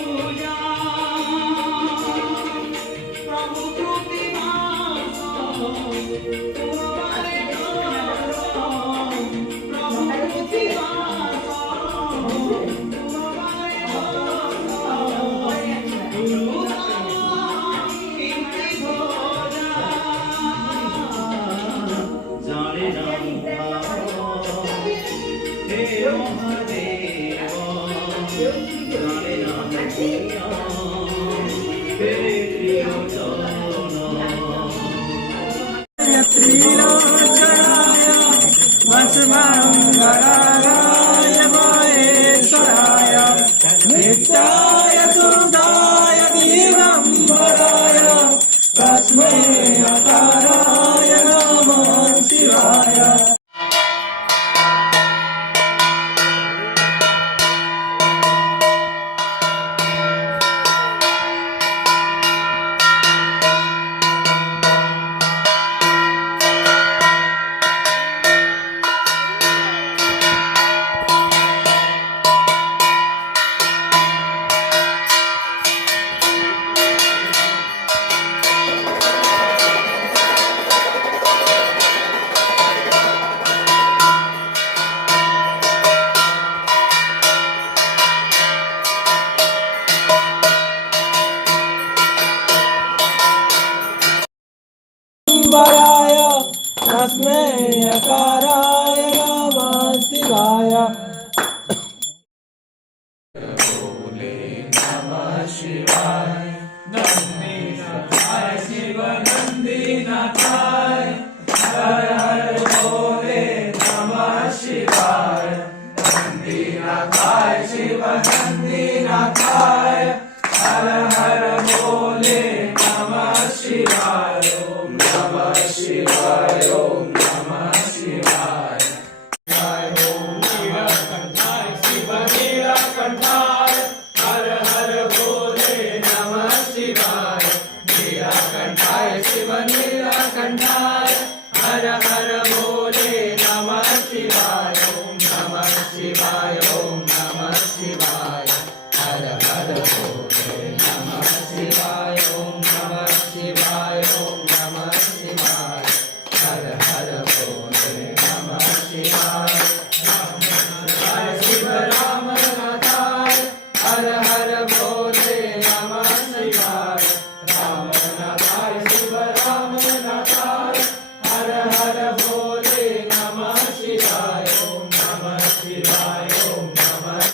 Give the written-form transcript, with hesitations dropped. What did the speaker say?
पूजा प्रभु कृतिवास तुम्हारे प्रभु कृतिवास तुम्हारे कीर्ति भोजा जाने राम हे महादेव जाने राम पिया हे त्रिलोचनाय भस्मङ्गलाय महेश्वराय नित्याय सुधाय दिगम्बराय तस्मै अकाराय नमः शिवाय दिगम्बराय तस्मै अकाराय नमः शिवाय भोले नमः शिवाय नमः